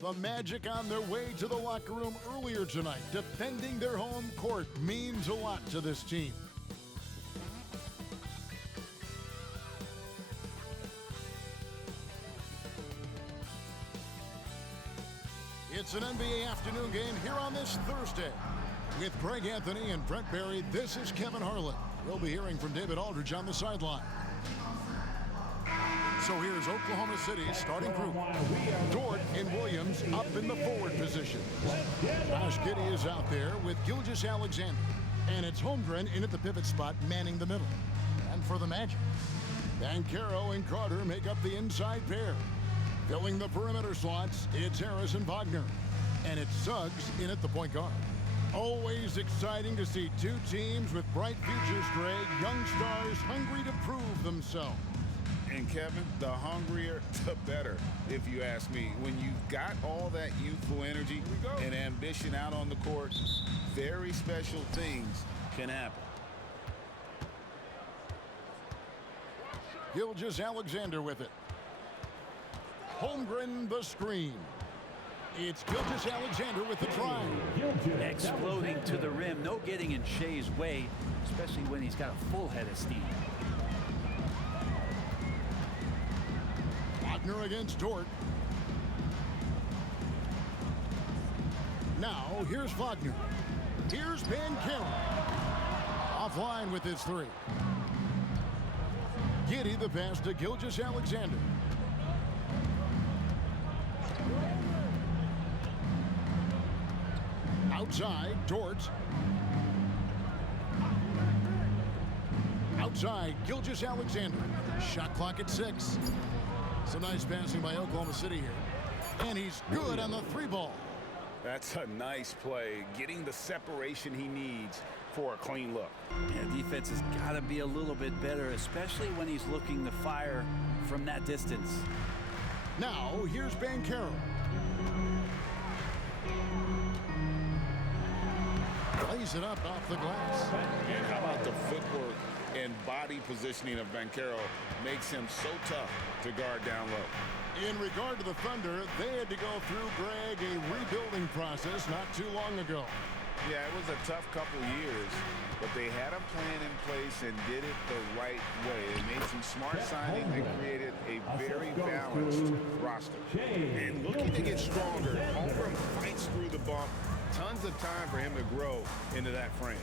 The Magic on their way to the locker room earlier tonight. Defending their home court means a lot to this team. It's an NBA afternoon game here on this Thursday. With Greg Anthony and Brent Barry, this is Kevin Harlan. We'll be hearing from David Aldridge on the sideline. So here's Oklahoma City's starting group. Dort and Williams up in the forward position. Josh Giddey is out there with Gilgeous-Alexander. And it's Holmgren in at the pivot spot, manning the middle. And for the Magic, Banchero and Carter make up the inside pair. Filling the perimeter slots, it's Harris and Wagner. And it's Suggs in at the point guard. Always exciting to see two teams with bright futures, Greg. Young stars hungry to prove themselves. And Kevin, the hungrier, the better, if you ask me. When you've got all that youthful energy and ambition out on the court, very special things can happen. Gilgeous-Alexander with it. Holmgren the screen. It's Gilgeous-Alexander with the try. Exploding to the rim. No getting in Shea's way, especially when he's got a full head of steam. Wagner against Dort. Now, here's Wagner. Here's Banchero. Offline with his three. Giddey the pass to Gilgeous-Alexander. Outside, Dort. Outside, Gilgeous-Alexander. Shot clock at 6. Some nice passing by Oklahoma City here. And he's good on the three ball. That's a nice play, getting the separation he needs for a clean look. Yeah, defense has got to be a little bit better, especially when he's looking to fire from that distance. Now, here's Banchero. Lays it up off the glass. And how about the footwork and body positioning of Banchero makes him so tough to guard down low. In regard to the Thunder, they had to go through, Greg, a rebuilding process not too long ago. Yeah, it was a tough couple years, but they had a plan in place and did it the right way. They made some smart signings and created a very balanced roster. And looking to get stronger, Holmgren fights through the bump. Tons of time for him to grow into that frame.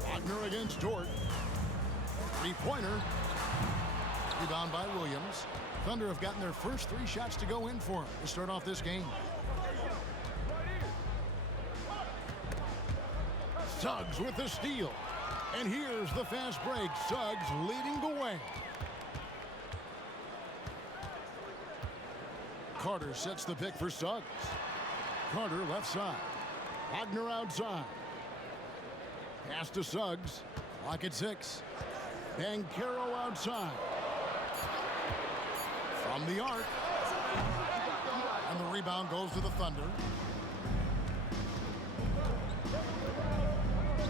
Wagner against Dort. Three-pointer. Rebound by Williams. Thunder have gotten their first 3 shots to go in for him to start off this game. Suggs with the steal. And here's the fast break. Suggs leading the way. Carter sets the pick for Suggs. Carter left side. Wagner outside. Pass to Suggs. Clock at 6. Banchero outside. From the arc. And the rebound goes to the Thunder.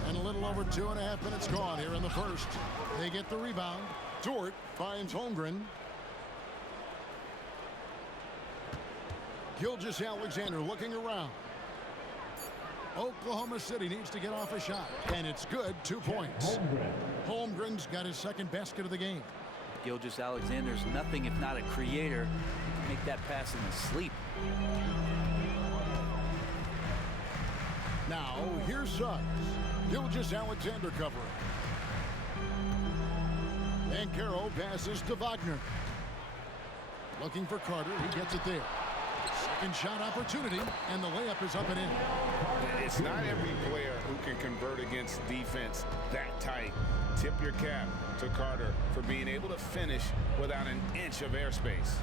And a little over 2.5 minutes gone here in the first. They get the rebound. Dort finds Holmgren. Gilgeous-Alexander looking around. Oklahoma City needs to get off a shot. And it's good, 2 points. Holmgren's got his second basket of the game. Gilgeous-Alexander's nothing if not a creator. Make that pass in his sleep. Now, here's Suggs. Gilgeous-Alexander covering. Banchero passes to Wagner. Looking for Carter. He gets it there. Second shot opportunity, and the layup is up and in. It's not every player who can convert against defense that tight. Tip your cap to Carter for being able to finish without an inch of airspace.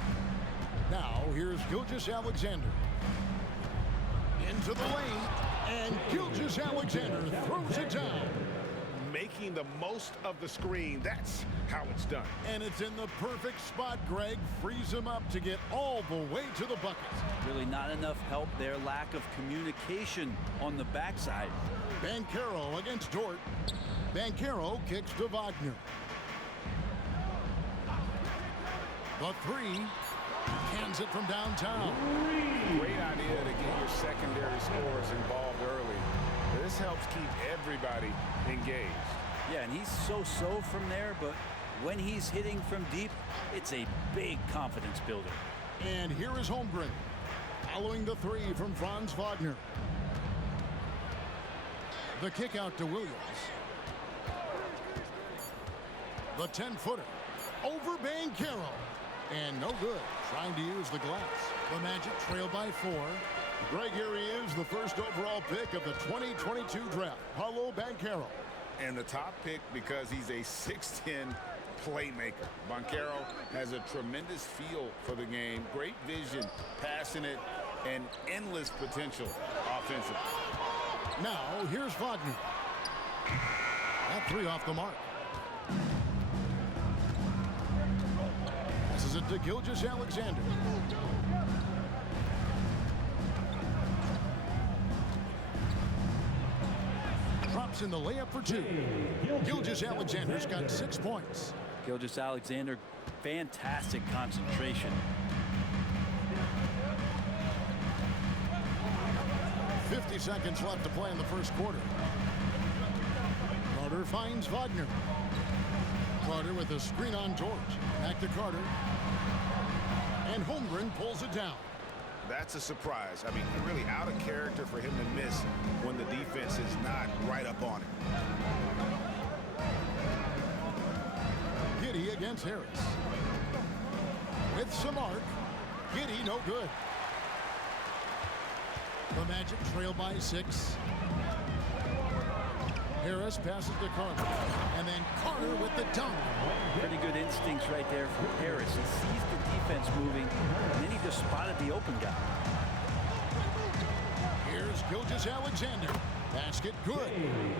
Now, here's Gilgeous-Alexander. Into the lane, and Gilgeous-Alexander throws it down. Making the most of the screen, that's how it's done. And it's in the perfect spot, Greg. Frees him up to get all the way to the bucket. Really not enough help there. Lack of communication on the backside. Banchero against Dort. Banchero kicks to Wagner. The three. Cans it from downtown. Great idea to get your secondary scorers involved early. This helps keep everybody engaged. Yeah, and he's so-so from there, but when he's hitting from deep, it's a big confidence builder. And here is Holmgren, following the three from Franz Wagner. The kick out to Williams. The 10-footer over Banchero. And no good, trying to use the glass. The Magic trail by 4. Greg, here he is, the first overall pick of the 2022 draft, Paolo Banchero. And the top pick because he's a 6'10" playmaker. Banchero has a tremendous feel for the game, great vision, passionate, and endless potential offensively. Now, here's Wagner. That three off the mark. Passes it to Gilgeous-Alexander. Drops in the layup for 2. Gilgeous-Alexander's got 6 points. Gilgeous-Alexander, fantastic concentration. 50 seconds left to play in the first quarter. Carter finds Wagner. Carter with a screen on George. Back to Carter. And Holmgren pulls it down. That's a surprise. I mean, really out of character for him to miss when the defense is not right up on him. Giddey against Harris. With some arc. Giddey no good. The Magic trail by 6. Harris passes to Carter. And then Carter with the dunk. Pretty good instincts right there from Harris. He sees the defense moving, and then he just spotted the open guy. Here's Gilgeous-Alexander. Basket good.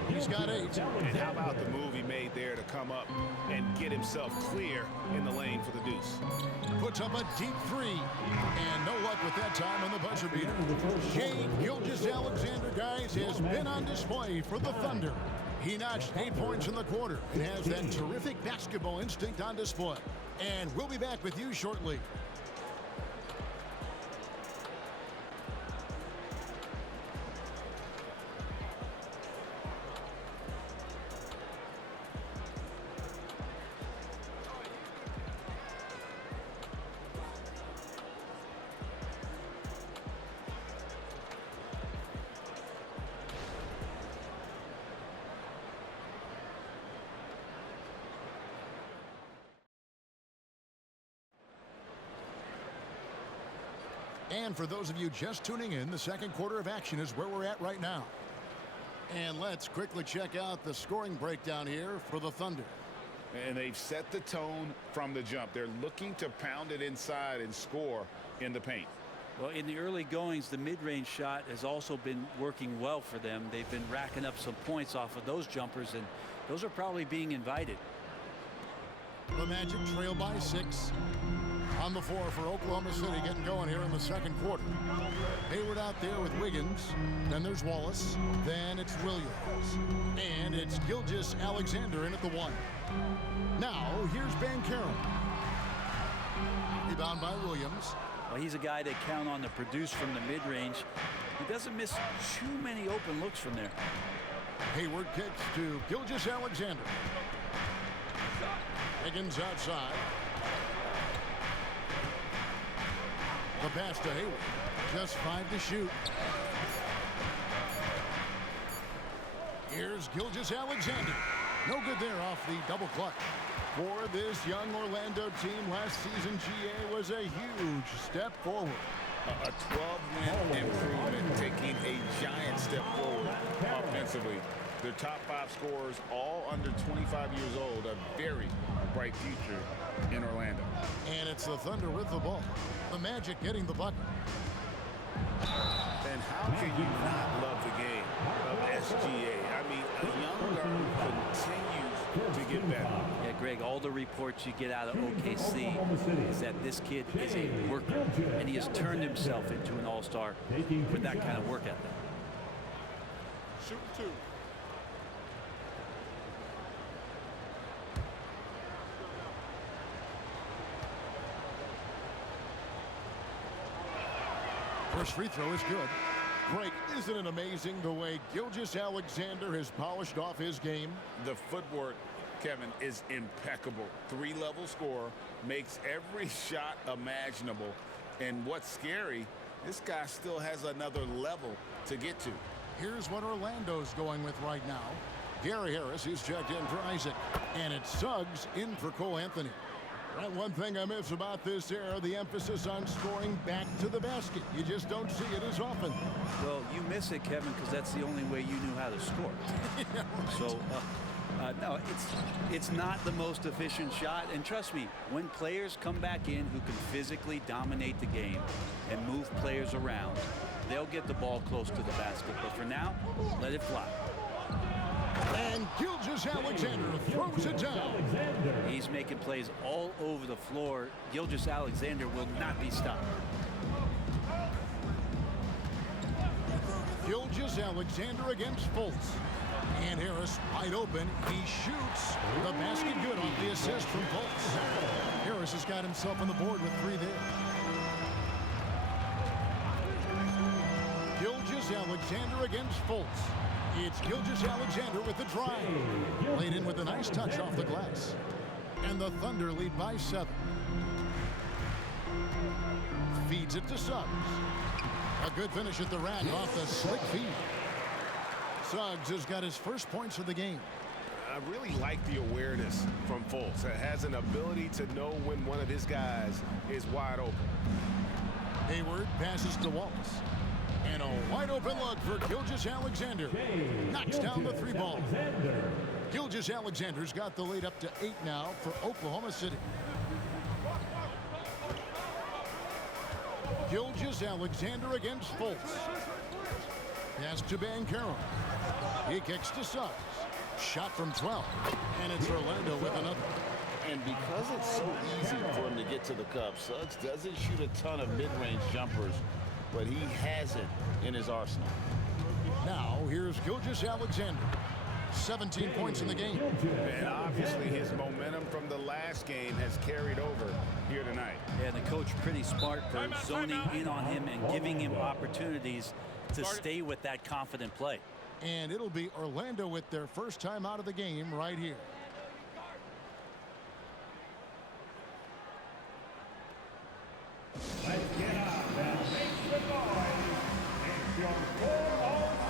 He's got 8. And how about the move he made there to come up and get himself clear in the lane for the deuce? Puts up a deep 3. And no luck with that time on the buzzer beater. Shai Gilgeous-Alexander, guys, has been on display for the Thunder. He notched 8 points in the quarter and has that terrific basketball instinct on display. And we'll be back with you shortly. And for those of you just tuning in, the second quarter of action is where we're at right now. And let's quickly check out the scoring breakdown here for the Thunder. And they've set the tone from the jump. They're looking to pound it inside and score in the paint. Well, in the early goings, the mid-range shot has also been working well for them. They've been racking up some points off of those jumpers, and those are probably being invited. The Magic trail by 6. On the floor for Oklahoma City, getting going here in the second quarter. Hayward out there with Wiggins. Then there's Wallace. Then it's Williams. And it's Gilgeous-Alexander in at the 1. Now, here's Banchero. Rebound by Williams. Well, he's a guy they count on to produce from the mid-range. He doesn't miss too many open looks from there. Hayward kicks to Gilgeous-Alexander. Higgins outside. The pass to Hayward. Just 5 to shoot. Here's Gilgeous-Alexander. No good there off the double clutch. For this young Orlando team, last season GA was a huge step forward. A 12-win improvement, taking a giant step forward offensively. Their top 5 scorers, all under 25 years old, a very bright future in Orlando. And it's the Thunder with the ball. The Magic getting the bucket. And how can you not love the game of SGA? I mean, a young guard continues to get better. Yeah, Greg, all the reports you get out of OKC is that this kid is a worker, and he has turned himself into an all-star with that kind of work ethic. Shoot 2. First free throw is good. Greg, isn't it amazing the way Gilgeous-Alexander has polished off his game? The footwork, Kevin, is impeccable. Three-level scorer, makes every shot imaginable. And what's scary, this guy still has another level to get to. Here's what Orlando's going with right now. Gary Harris is checked in for Isaac. And it's Suggs in for Cole Anthony. Well, one thing I miss about this era, the emphasis on scoring back to the basket. You just don't see it as often. Well, you miss it, Kevin, because that's the only way you knew how to score. Yeah, right. So, no, it's not the most efficient shot. And trust me, when players come back in who can physically dominate the game and move players around, they'll get the ball close to the basket. But for now, let it fly. And Gilgeous-Alexander throws it down. He's making plays all over the floor. Gilgeous-Alexander will not be stopped. Gilgeous-Alexander against Fultz. And Harris wide open. He shoots the basket good off the assist from Fultz. Harris has got himself on the board with 3 there. Gilgeous-Alexander against Fultz. It's Gilgeous-Alexander with the drive. Laid in with a nice touch off the glass. And the Thunder lead by 7. Feeds it to Suggs. A good finish at the rack off the slick feed. Suggs has got his first points of the game. I really like the awareness from Fultz. It has an ability to know when one of his guys is wide open. Hayward passes to Wallace. And a wide open look for Gilgeous-Alexander. Knocks down the 3 ball. Gilgeous-Alexander's got the lead up to 8 now for Oklahoma City. Gilgeous-Alexander against Fultz. Pass to Banchero. He kicks to Suggs. Shot from 12. And it's Orlando with another. And because it's so easy for him to get to the cup, Suggs doesn't shoot a ton of mid-range jumpers, but he has it in his arsenal. Now, here's Gilgeous-Alexander. 17 points in the game. And obviously his momentum from the last game has carried over here tonight. Yeah, the coach pretty smart for zoning in on him and giving him opportunities to stay with that confident play. And it'll be Orlando with their first time out of the game right here. Let's get up and make some noise. It's your 407.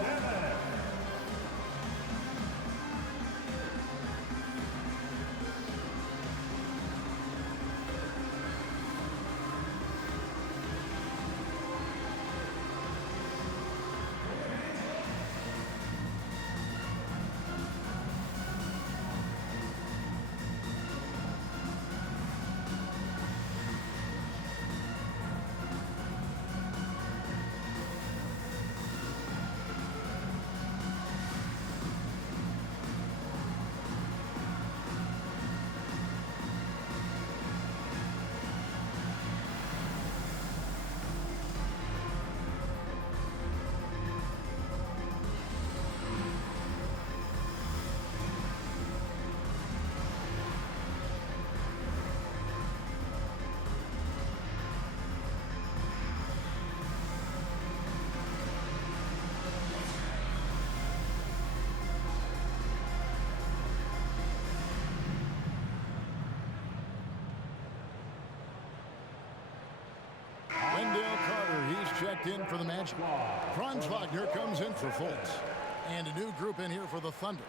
Checked in for the Magic. Franz Wagner comes in for Fultz. And a new group in here for the Thunder.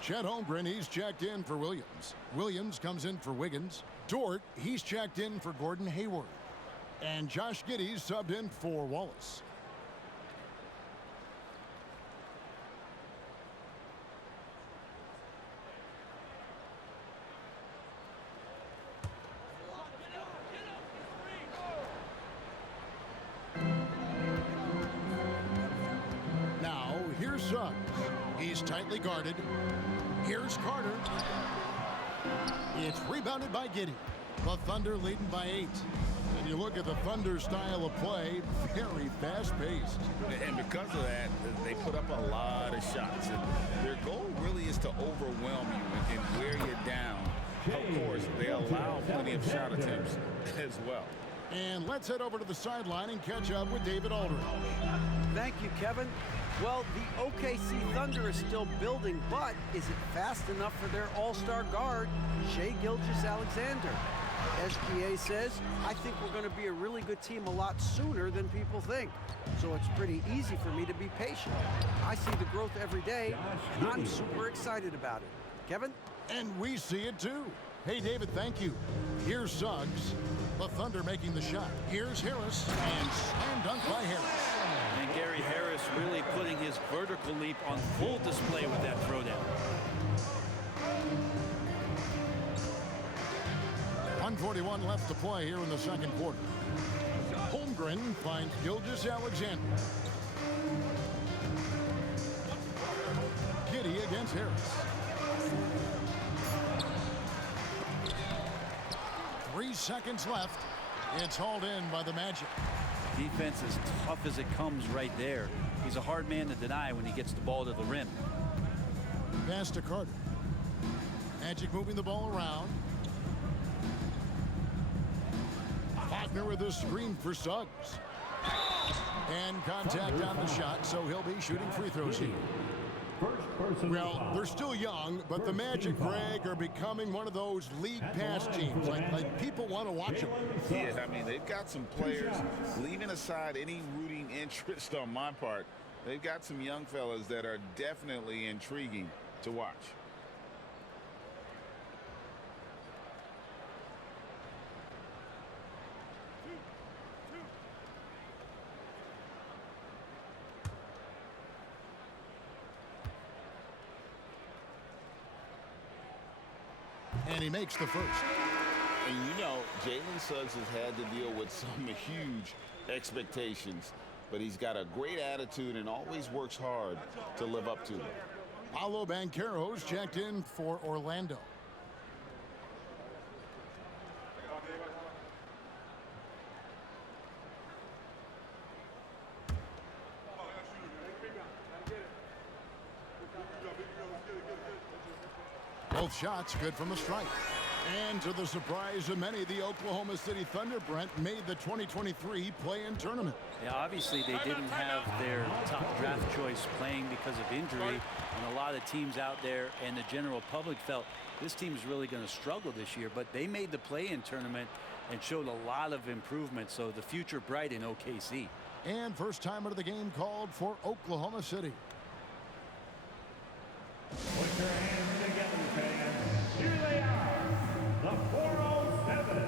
Chet Holmgren, he's checked in for Williams. Williams comes in for Wiggins. Dort, he's checked in for Gordon Hayward. And Josh Giddey's subbed in for Wallace. Here's Suggs. He's tightly guarded. Here's Carter. It's rebounded by Giddey. The Thunder leading by 8. And you look at the Thunder style of play, very fast-paced. And because of that, they put up a lot of shots. And their goal really is to overwhelm you and wear you down. Of course, they allow plenty of shot attempts as well. And let's head over to the sideline and catch up with David Aldridge. Thank you, Kevin. Well, the OKC Thunder is still building, but is it fast enough for their all-star guard, Shai Gilgeous-Alexander? SGA says, I think we're going to be a really good team a lot sooner than people think. So it's pretty easy for me to be patient. I see the growth every day, and I'm super excited about it. Kevin? And we see it too. Hey, David, thank you. Here's Suggs. The Thunder making the shot. Here's Harris, and slam dunk by Harris. And Gary Harris really putting his vertical leap on full display with that throwdown. 1:41 left to play here in the second quarter. Holmgren finds Gilgeous-Alexander. Giddey against Harris. 3 seconds left. It's hauled in by the Magic. Defense as tough as it comes right there. He's a hard man to deny when he gets the ball to the rim. Pass to Carter. Magic moving the ball around. Faulkner with a screen for Suggs. And contact on the shot, so he'll be shooting free throws here. Well, they're still young, but the Magic, Greg, are becoming one of those league pass teams. Like people want to watch them. Yeah, I mean, they've got some players, leaving aside any rooting interest on my part, they've got some young fellas that are definitely intriguing to watch. And he makes the first. And you know, Jalen Suggs has had to deal with some huge expectations, but he's got a great attitude and always works hard to live up to them. Paolo Banchero's checked in for Orlando. Both shots good from the stripe. And to the surprise of many, the Oklahoma City Thunder, Brent, made the 2023 play-in tournament. Yeah, obviously they didn't have their top draft choice playing because of injury, and a lot of teams out there and the general public felt this team's really going to struggle this year, but they made the play-in tournament and showed a lot of improvement, so the future bright in OKC. And first time out of the game called for Oklahoma City. Put your hands together, fans. Here they are, the 407.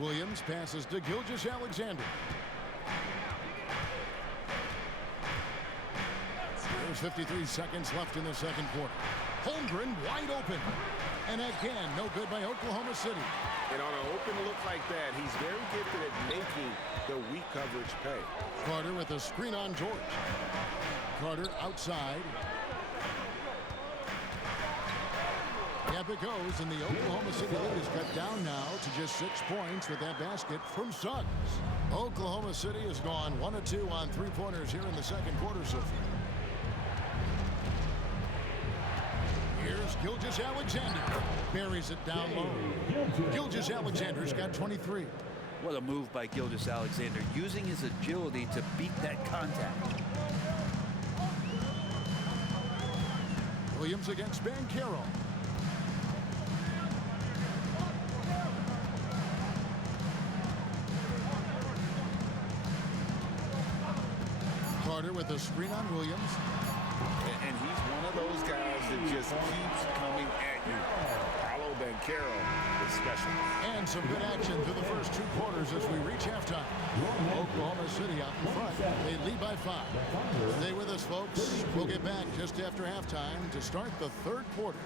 Williams passes to Gilgeous-Alexander. There's 53 seconds left in the second quarter. Holmgren wide open. And again, no good by Oklahoma City. And on an open look like that, he's very gifted at making the weak coverage pay. Carter with a screen on George. Carter outside. Yep, it goes, and the Oklahoma City lead is cut down now to just 6 points with that basket from Suggs. Oklahoma City has gone 1 of 2 on three-pointers here in the second quarter so far. Here's Gilgeous-Alexander. Buries it down low. Gilgeous-Alexander's got 23. What a move by Gilgeous-Alexander, using his agility to beat that contact. Williams against Banchero. Carter with a screen on Williams. And he's one of those guys that just keeps coming at you. Paolo Banchero is special. And some good action through the first 2 quarters as we reach halftime. Oklahoma City out in front. They lead by 5. Stay with us, folks. We'll get back just after halftime to start the third quarter.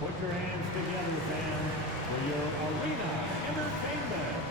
Put your hands together, fans, for your arena entertainment.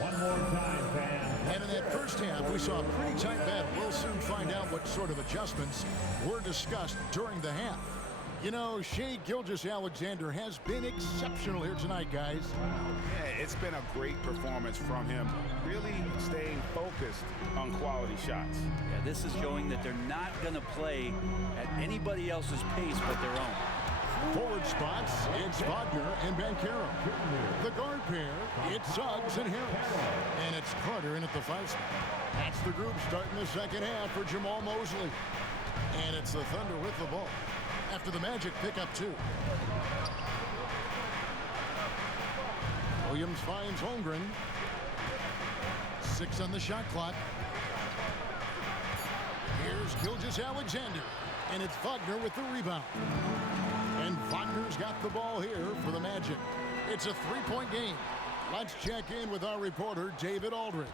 One more time, fans. And in that first half, we saw a pretty tight battle. We'll soon find out what sort of adjustments were discussed during the half. You know, Shai Gilgeous-Alexander has been exceptional here tonight, guys. Yeah, it's been a great performance from him, really staying focused on quality shots. Yeah, this is showing that they're not going to play at anybody else's pace but their own. Forward spots, it's Wagner and Banchero. The guard pair, it's Suggs and Harris. And it's Carter in at the 5 spot. That's the group starting the second half for Jamal Mosley. And it's the Thunder with the ball after the Magic pick up 2. Williams finds Holmgren. 6 on the shot clock. Here's Gilgeous-Alexander. And it's Wagner with the rebound. And Wagner's got the ball here for the Magic. It's a 3-point game. Let's check in with our reporter, David Aldridge.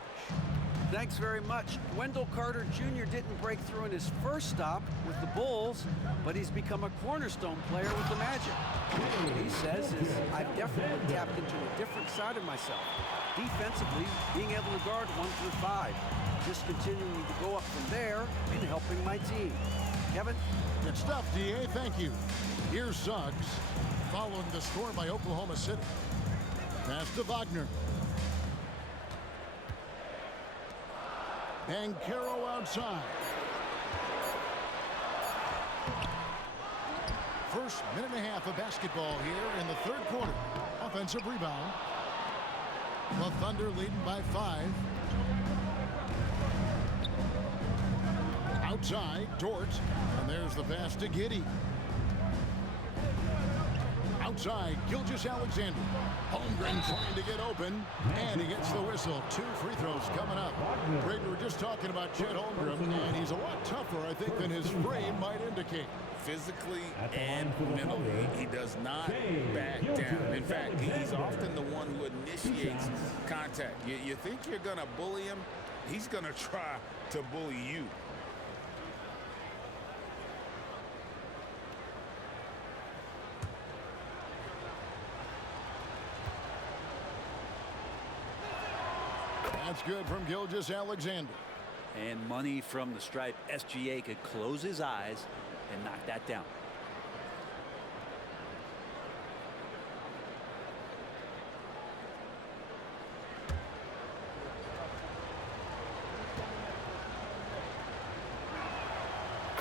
Thanks very much. Wendell Carter Jr. didn't break through in his first stop with the Bulls, but he's become a cornerstone player with the Magic. What he says is, I've definitely tapped into a different side of myself. Defensively, being able to guard 1 through 5. Just continuing to go up from there and helping my team. Kevin? Good stuff, D.A. Thank you. Here's Suggs, following the score by Oklahoma City. Pass to Wagner. Banchero outside. First minute and a half of basketball here in the third quarter. Offensive rebound. The Thunder leading by 5. Outside, Dort. And there's the pass to Giddey. Outside, Gilgeous-Alexander. Holmgren trying to get open, and he gets the whistle. 2 free throws coming up. Greg, we were just talking about Chet Holmgren, and he's a lot tougher, I think, than his frame might indicate. Physically and mentally, he does not back down. In fact, he's often the one who initiates contact. You think you're going to bully him, he's going to try to bully you. That's good from Gilgeous-Alexander. And money from the stripe. SGA could close his eyes and knock that down.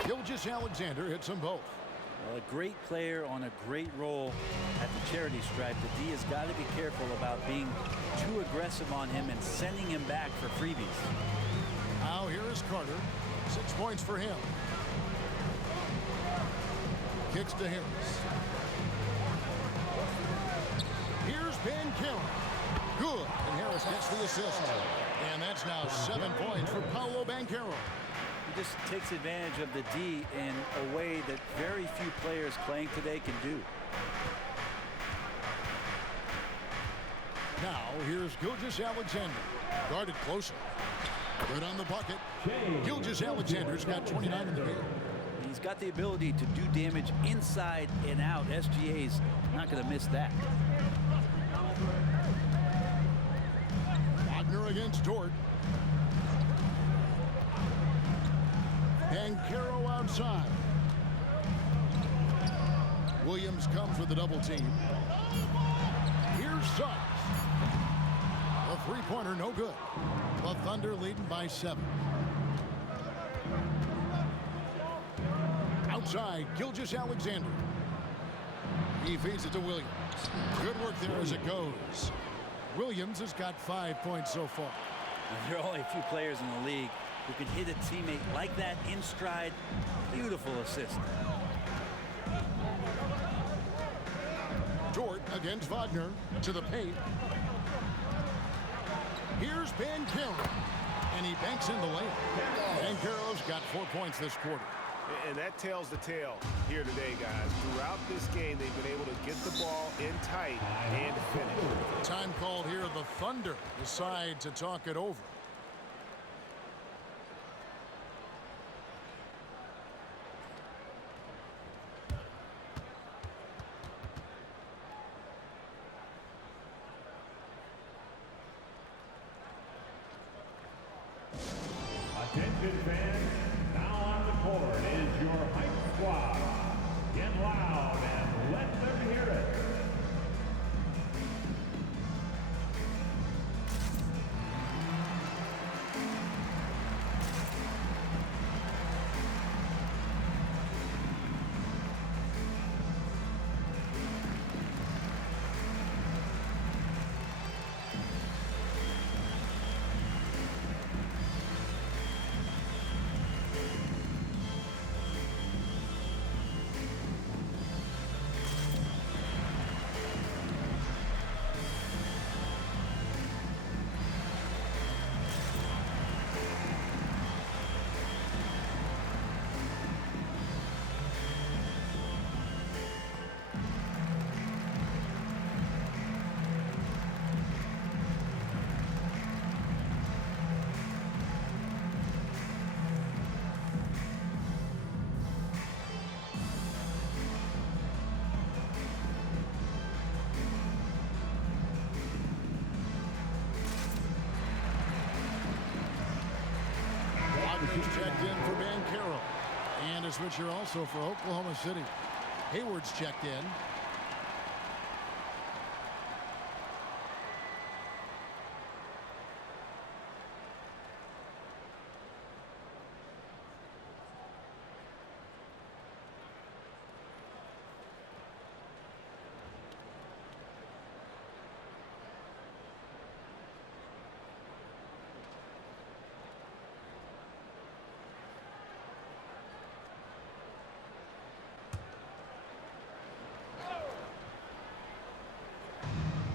Gilgeous-Alexander hits them both. Well, a great player on a great role at the charity stripe. The D has got to be careful about being too aggressive on him and sending him back for freebies. Now here is Carter. 6 points for him. Kicks to Harris. Here's Banchero. Good. And Harris gets the assist. And that's now 7 points for Paolo Banchero. He just takes advantage of the D in a way that very few players playing today can do. Now here's Gilgeous-Alexander. Guarded closer. Good on the bucket. Gilgeous-Alexander's got 29 in the game. He's got the ability to do damage inside and out. SGA's not going to miss that. Wagner against Dort. Banchero outside. Williams comes with the double team. Here's Suggs. A three-pointer, no good. The Thunder leading by 7. Outside, Gilgeous-Alexander. He feeds it to Williams. Good work there as it goes. Williams has got 5 points so far. There are only a few players in the league who can hit a teammate like that in stride. Beautiful assist. Dort against Wagner to the paint. Here's Banchero, and he banks in the layup. Banchero's got 4 points this quarter. And that tells the tale here today, guys. Throughout this game, they've been able to get the ball in tight and finish. Time called here. The Thunder decide to talk it over. Attention fans, now on the court is your hype squad. Get loud and let them hear it. switch here also for Oklahoma City. Hayward's checked in.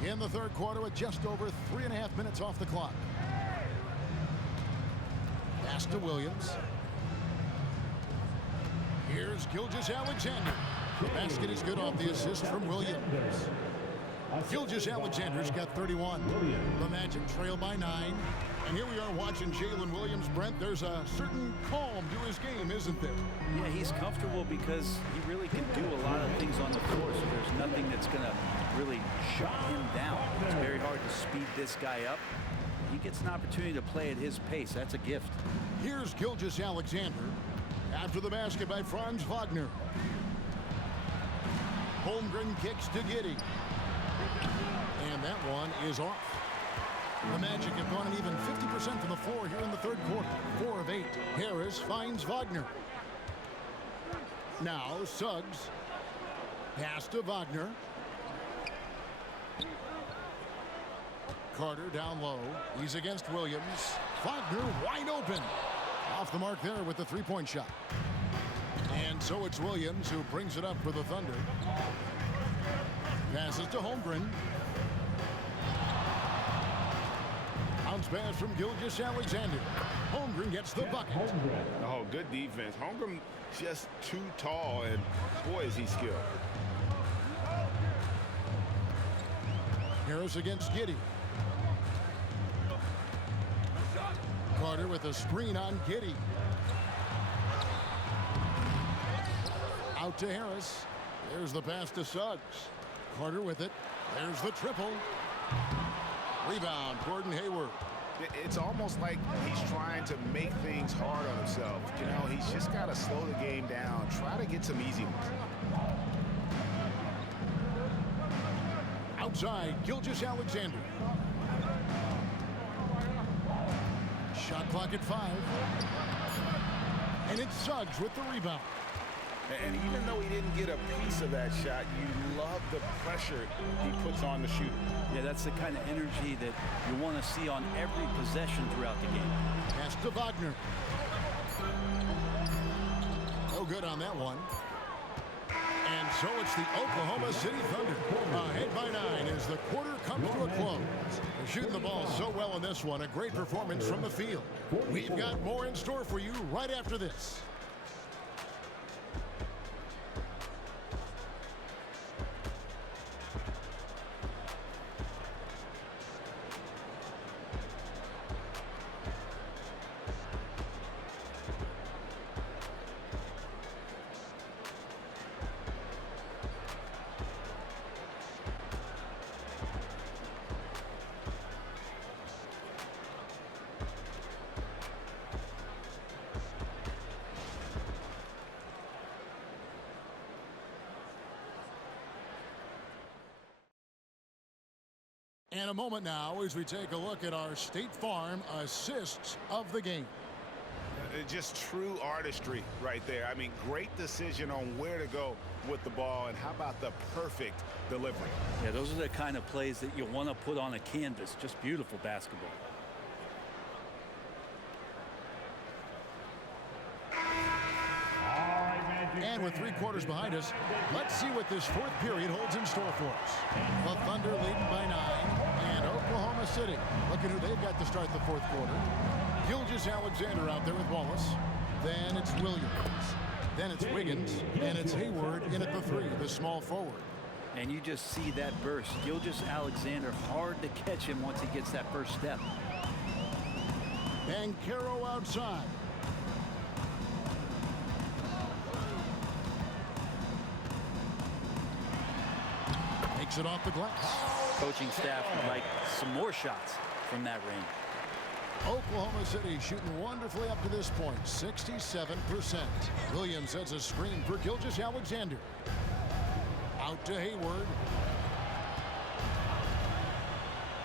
In the third quarter with just over 3.5 minutes off the clock. Pass to Williams. Here's Gilgeous-Alexander. The basket is good off the assist from Williams. Gilgeous-Alexander's got 31. The Magic trail by 9. And here we are watching Jalen Williams. Brent, there's a certain calm to his game, isn't there? Yeah, he's comfortable because he really can do a lot of things on the floor, so there's nothing that's going to really shut him down. It's very hard to speed this guy up. He gets an opportunity to play at his pace. That's a gift. Here's Gilgeous-Alexander. After the basket by Franz Wagner. Holmgren kicks to Giddey. And that one is off. The Magic have gone an even 50% from the floor here in the third quarter. 4 of 8. Harris finds Wagner. Now Suggs. Pass to Wagner. Carter down low. He's against Williams. Wagner wide open. Off the mark there with the three-point shot. And so it's Williams who brings it up for the Thunder. Passes to Holmgren. Bounce pass from Gilgeous-Alexander. Holmgren gets the bucket. Oh, good defense. Holmgren just too tall, and boy, is he skilled. Harris against Giddey. Carter with a screen on Giddey. Out to Harris. There's the pass to Suggs. Carter with it. There's the triple. Rebound, Gordon Hayward. It's almost like he's trying to make things hard on himself. You know, he's just got to slow the game down. Try to get some easy ones. Outside, Gilgeous-Alexander. Shot clock at 5. And it's Suggs with the rebound. And even though he didn't get a piece of that shot, you love the pressure he puts on the shooter. Yeah, that's the kind of energy that you want to see on every possession throughout the game. Pass to Wagner. No good on that one. And so it's the Oklahoma City Thunder ahead by 9 as the quarter comes to a close. They're shooting the ball so well in this one. A great performance from the field. We've got more in store for you right after this. And a moment now as we take a look at our State Farm assists of the game. Just true artistry right there. I mean, great decision on where to go with the ball, and how about the perfect delivery? Yeah, those are the kind of plays that you want to put on a canvas. Just beautiful basketball. And with 3 quarters behind us, let's see what this fourth period holds in store for us. The Thunder leading by 9, and Oklahoma City looking who they've got to start the fourth quarter. Gilgeous-Alexander out there with Wallace. Then it's Williams. Then it's Wiggins, and it's Hayward in at the 3, the small forward. And you just see that burst. Gilgeous-Alexander, hard to catch him once he gets that first step. Banchero outside. Takes it off the glass. Coaching staff would like some more shots from that range. Oklahoma City shooting wonderfully up to this point, 67%. Williams sets a screen for Gilgeous-Alexander. Out to Hayward.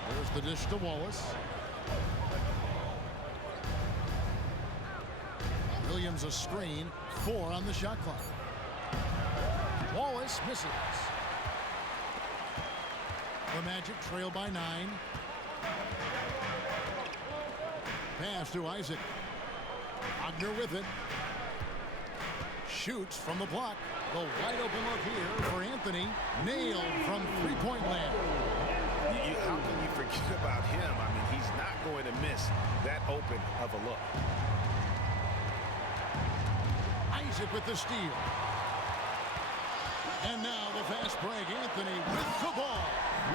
There's the dish to Wallace. Williams a screen, 4 on the shot clock. Wallace misses. The Magic trail by 9. Pass to Isaac. Wagner with it. Shoots from the block. The wide open look here for Anthony. Nailed from three-point land. How can you forget about him? I mean, he's not going to miss that open of a look. Isaac with the steal. And now the fast break. Anthony with the ball.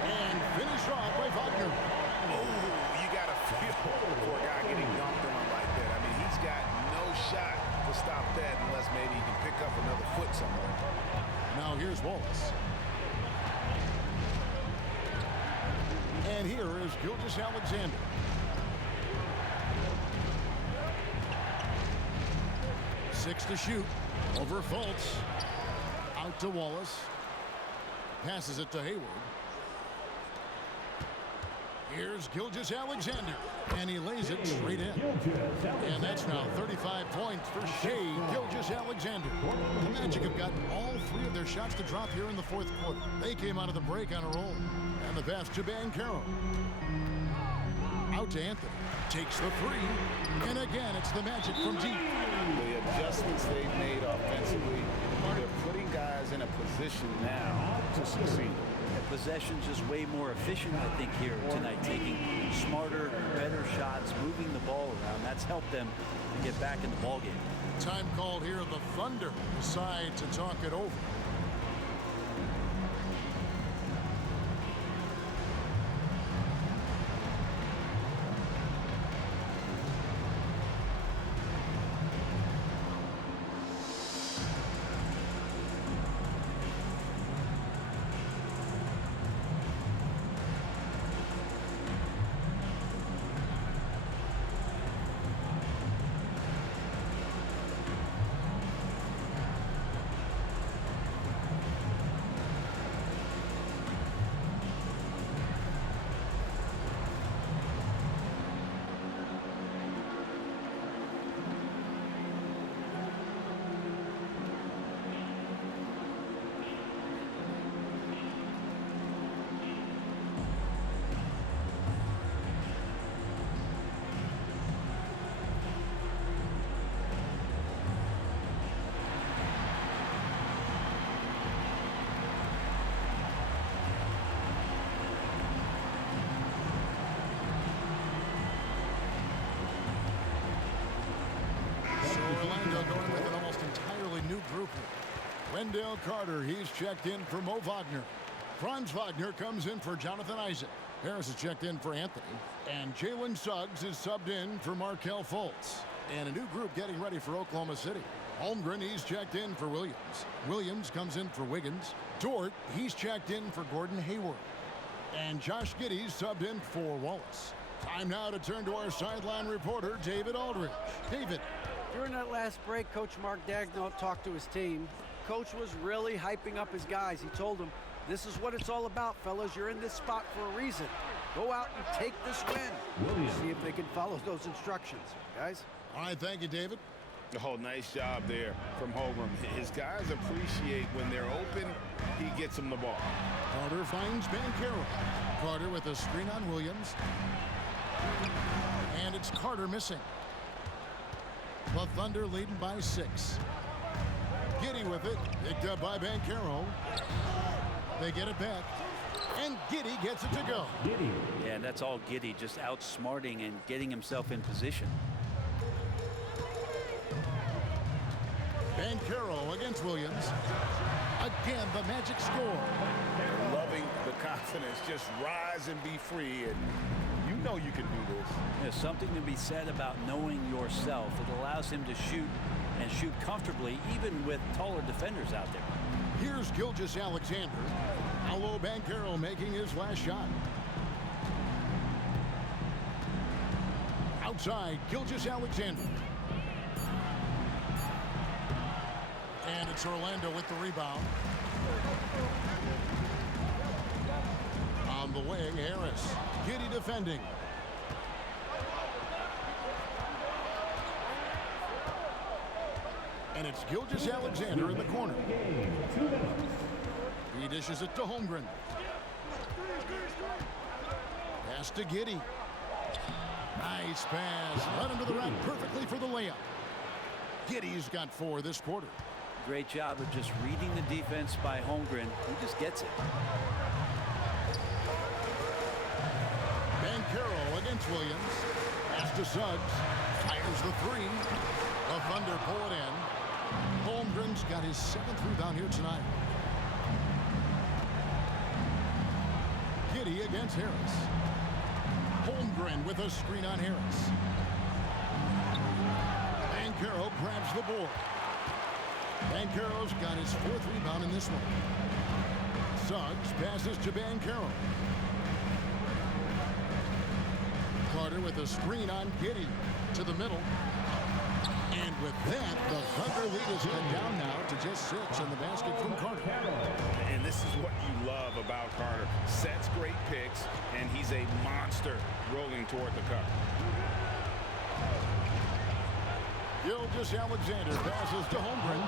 And finished off by Wagner. Oh, you got to feel for a guy getting dumped on like that. I mean, he's got no shot to stop that unless maybe he can pick up another foot somewhere. Now here's Wallace. And here is Gilgeous-Alexander. Six to shoot. Over Fultz. Out to Wallace. Passes it to Hayward. Here's Gilgeous-Alexander. And he lays it straight in. And that's now 35 points for Shai Gilgeous-Alexander. The Magic have gotten all 3 of their shots to drop here in the 4th quarter. They came out of the break on a roll. And the pass to Banchero. Out to Anthony. Takes the 3. And again, it's the Magic from deep. The adjustments they've made offensively, they're putting guys in a position now to succeed. The possession's just way more efficient, I think, here tonight. Taking smarter, better shots, moving the ball around. That's helped them to get back in the ballgame. Time called here. The Thunder decide to talk it over. Going with an almost entirely new group. Wendell Carter, he's checked in for Mo Wagner. Franz Wagner comes in for Jonathan Isaac. Harris is checked in for Anthony. And Jalen Suggs is subbed in for Markelle Fultz. And a new group getting ready for Oklahoma City. Holmgren, he's checked in for Williams. Williams comes in for Wiggins. Dort, he's checked in for Gordon Hayward. And Josh Giddey's subbed in for Wallace. Time now to turn to our sideline reporter, David Aldridge. David. During that last break, Coach Mark Daigneault talked to his team. Coach was really hyping up his guys. He told them, this is what it's all about, fellas. You're in this spot for a reason. Go out and take this win. See if they can follow those instructions, guys. All right, thank you, David. Oh, nice job there from Holmgren. His guys appreciate when they're open, he gets them the ball. Carter finds Banchero. Carter with a screen on Williams. And it's Carter missing. The Thunder leading by 6. Giddey with it. Picked up by Banchero. They get it back. And Giddey gets it to go. Yeah, and that's all Giddey, just outsmarting and getting himself in position. Banchero against Williams. Again, the Magic score. Loving the confidence. Just rise and be free. And you know you can do this. There's something to be said about knowing yourself. It allows him to shoot and shoot comfortably, even with taller defenders out there. Here's Gilgeous-Alexander. Paolo Banchero making his last shot. Out outside, Gilgeous-Alexander. And it's Orlando with the rebound. On the wing, Harris. Giddey defending. And it's Gilgeous-Alexander in the corner. He dishes it to Holmgren. Pass to Giddey. Nice pass. Led him to the rack perfectly for the layup. Giddey's got 4 this quarter. Great job of just reading the defense by Holmgren. He just gets it. Banchero against Williams. Pass to Suggs. Fires the 3. The Thunder pull it in. Holmgren's got his 7th rebound here tonight. Giddey against Harris. Holmgren with a screen on Harris. Banchero grabs the board. Banchero's got his 4th rebound in this one. Suggs passes to Banchero. Carter with a screen on Giddey to the middle. And with that, the Thunder lead is cut down now to just 6 in the basket from Carter. And this is what you love about Carter. Sets great picks, and he's a monster rolling toward the cup. Gilgeous-Alexander passes to Holmgren.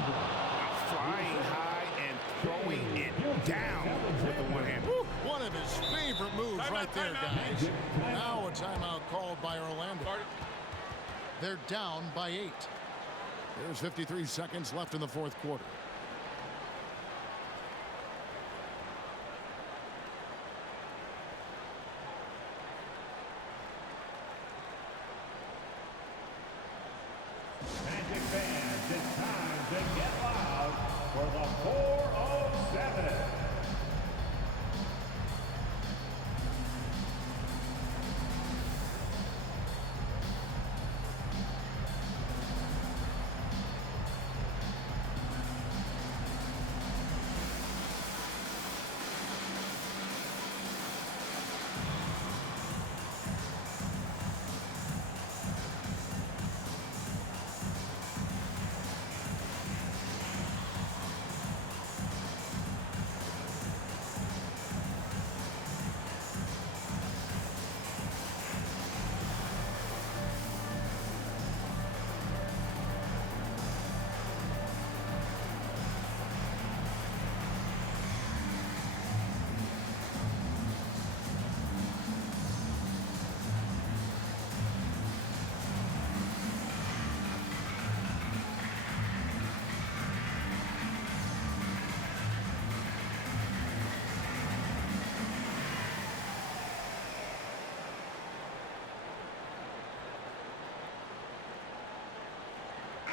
Flying high and throwing it down with the one hand. One of his favorite moves right there, guys. Now a timeout called by Orlando. They're down by 8. There's 53 seconds left in the 4th quarter. Magic fans, it's time to get loud for the 407.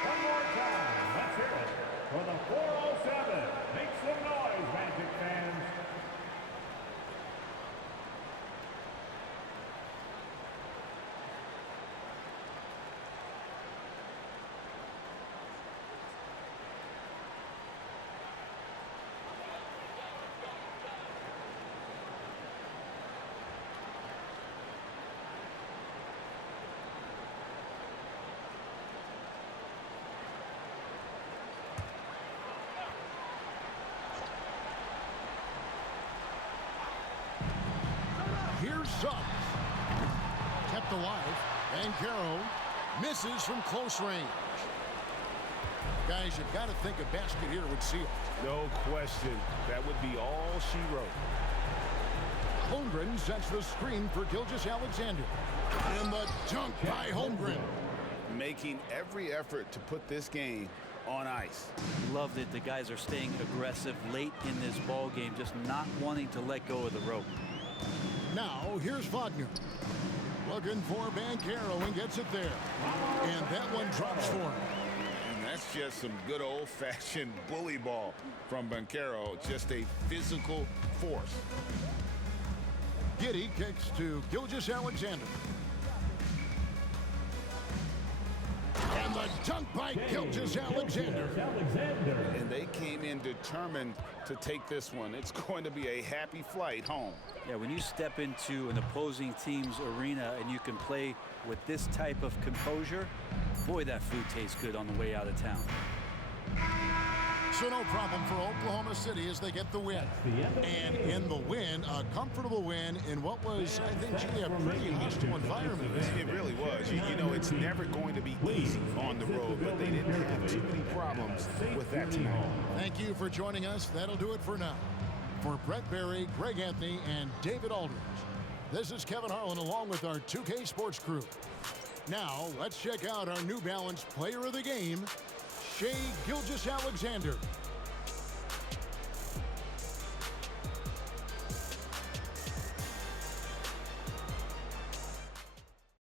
One more time, let's hear it for the 407. Make some noise, Magic fans. Here's Suggs. Kept alive. Banchero misses from close range. Guys, you've got to think a basket here would seal. No question. That would be all she wrote. Holmgren sets the screen for Gilgeous-Alexander. And the dunk by Holmgren. Making every effort to put this game on ice. Love that the guys are staying aggressive late in this ball game, just not wanting to let go of the rope. Now, here's Wagner. Looking for Banchero and gets it there. And that one drops for him. And that's just some good old-fashioned bully ball from Banchero. Just a physical force. Giddey kicks to Gilgeous-Alexander. And the dunk by Gilgeous-Alexander. And they came in determined to take this one. It's going to be a happy flight home. Yeah, when you step into an opposing team's arena and you can play with this type of composure, boy, that food tastes good on the way out of town. So no problem for Oklahoma City as they get the win. And in the win, a comfortable win in what was, I think, Jimmy, a pretty hostile environment. It really was. You know, it's never going to be easy on the road, but they didn't have too many problems with that tonight. Thank you for joining us. That'll do it for now. For Brett Berry, Greg Anthony, and David Aldridge, this is Kevin Harlan along with our 2K Sports crew. Now, let's check out our New Balance player of the game, Shai Gilgeous-Alexander.